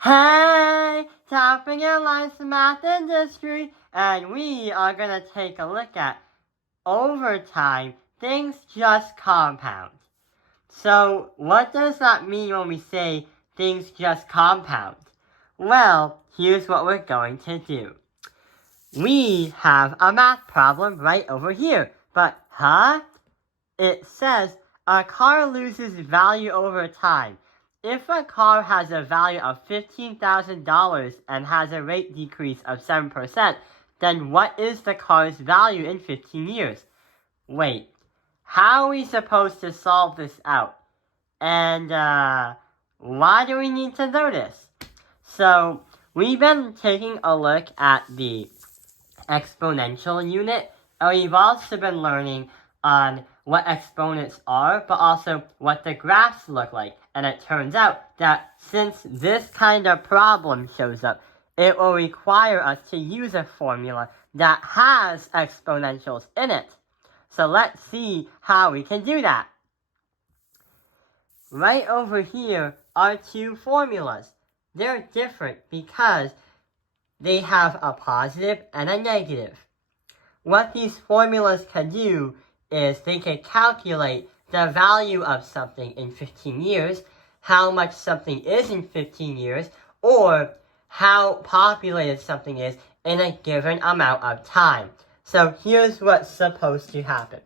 Hey, Topping Airlines Math Industry, and we are going to take a look at over time, things just compound. So, what does that mean when we say things just compound? Well, here's what we're going to do. We have a math problem right over here, but it says a car loses value over time. If a car has a value of $15,000 and has a rate decrease of 7%, then what is the car's value in 15 years? Wait, how are we supposed to solve this out? And why do we need to know this? So, we've been taking a look at the exponential unit, and we've also been learning on what exponents are, but also what the graphs look like. And it turns out that since this kind of problem shows up, it will require us to use a formula that has exponentials in it. So let's see how we can do that. Right over here are two formulas. They're different because they have a positive and a negative. What these formulas can do is they can calculate the value of something in 15 years, how much something is in 15 years, or how populated something is in a given amount of time. So here's what's supposed to happen.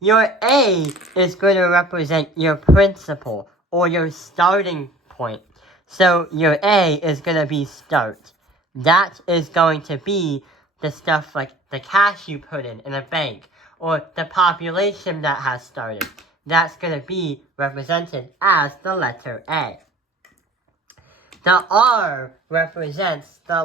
Your A is going to represent your principal, or your starting point. So your A is going to be start. That is going to be the stuff like the cash you put in a bank, or the population that has started. That's going to be represented as the letter A. The R represents the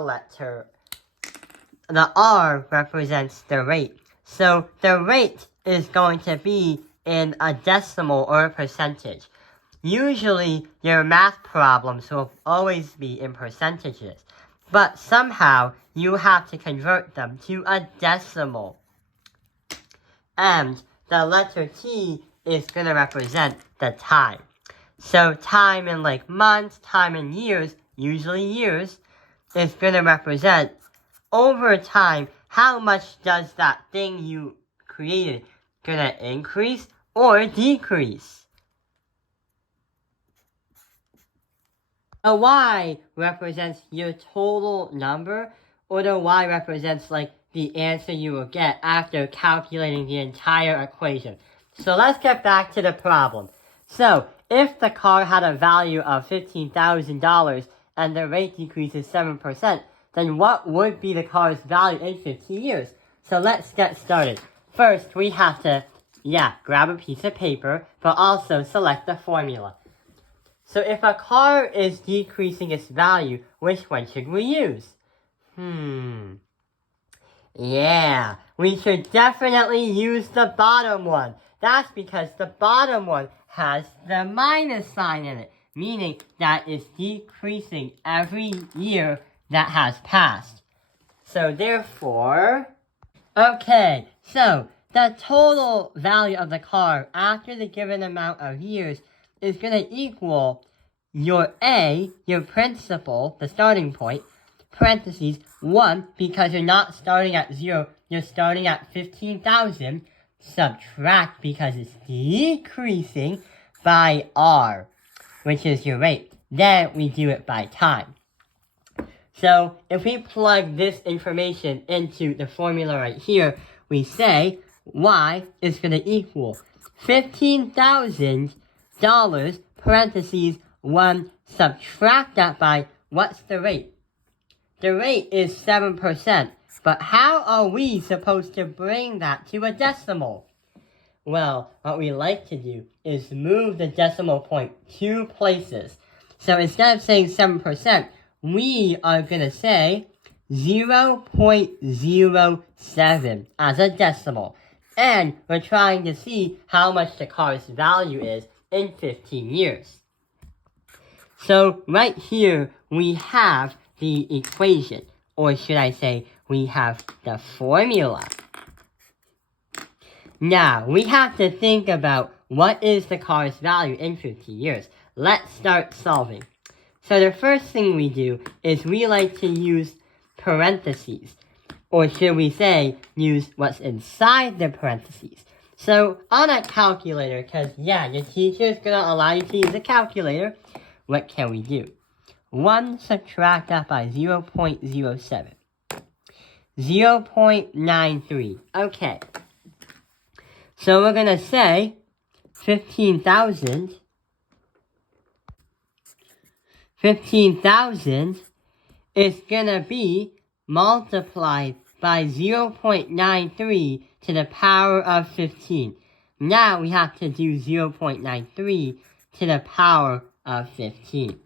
rate. So the rate is going to be in a decimal or a percentage. Usually, your math problems will always be in percentages, but somehow you have to convert them to a decimal. And the letter T is going to represent the time. So time in like months, time in years, usually years, is going to represent over time how much does that thing you created going to increase or decrease. The Y represents your total number, or the Y represents like the answer you will get after calculating the entire equation. So let's get back to the problem. So if the car had a value of $15,000 and the rate decreases 7%, then what would be the car's value in 15 years? So let's get started. First, we have to, grab a piece of paper, but also select the formula. So if a car is decreasing its value, which one should we use? Yeah, we should definitely use the bottom one. That's because the bottom one has the minus sign in it, meaning that it's decreasing every year that has passed. So therefore, okay, so the total value of the car after the given amount of years is going to equal your A, your principal, the starting point, parentheses, 1, because you're not starting at 0, you're starting at 15,000, subtract because it's decreasing by R, which is your rate. Then we do it by time. So if we plug this information into the formula right here, we say Y is going to equal $15,000, parentheses, 1, subtract that by, what's the rate? The rate is 7%, but how are we supposed to bring that to a decimal? Well, what we like to do is move the decimal point 2 places. So instead of saying 7%, we are going to say 0.07 as a decimal. And we're trying to see how much the car's value is in 15 years. So right here, we have the equation, or should I say, we have the formula. Now, we have to think about what is the car's value in 15 years. Let's start solving. So the first thing we do is we like to use parentheses. Or should we say, use what's inside the parentheses. So on a calculator, because yeah, your teacher is going to allow you to use a calculator, what can we do? 1 subtract that by 0.07. 0.93. Okay. So we're going to say 15,000. 15,000 is going to be multiplied by 0.93 to the power of 15. Now we have to do 0.93 to the power of 15.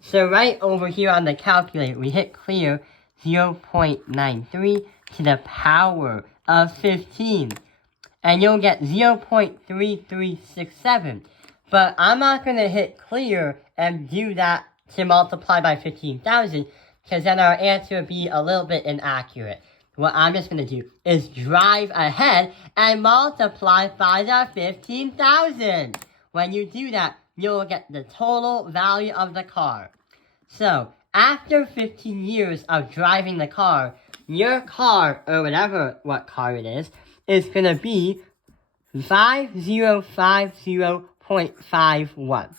So right over here on the calculator, we hit clear 0.93 to the power of 15. And you'll get 0.3367. But I'm not going to hit clear and do that to multiply by 15,000, because then our answer would be a little bit inaccurate. What I'm just going to do is drive ahead and multiply by the 15,000. When you do that, you'll get the total value of the car. So, after 15 years of driving the car, your car, or what car it is going to be 5050.51.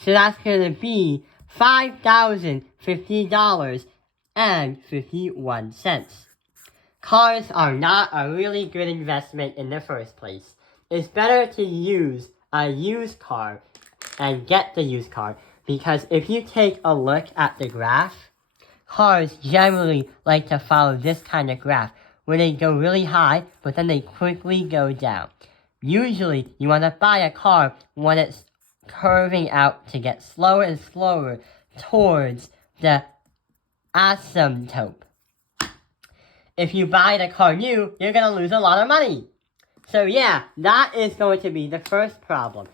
So that's going to be $5,050.51. Cars are not a really good investment in the first place. It's better to use a used car and get the used car, because if you take a look at the graph, cars generally like to follow this kind of graph, where they go really high, but then they quickly go down. Usually, you want to buy a car when it's curving out to get slower and slower towards the asymptote. If you buy the car new, you're going to lose a lot of money. So yeah, that is going to be the first problem.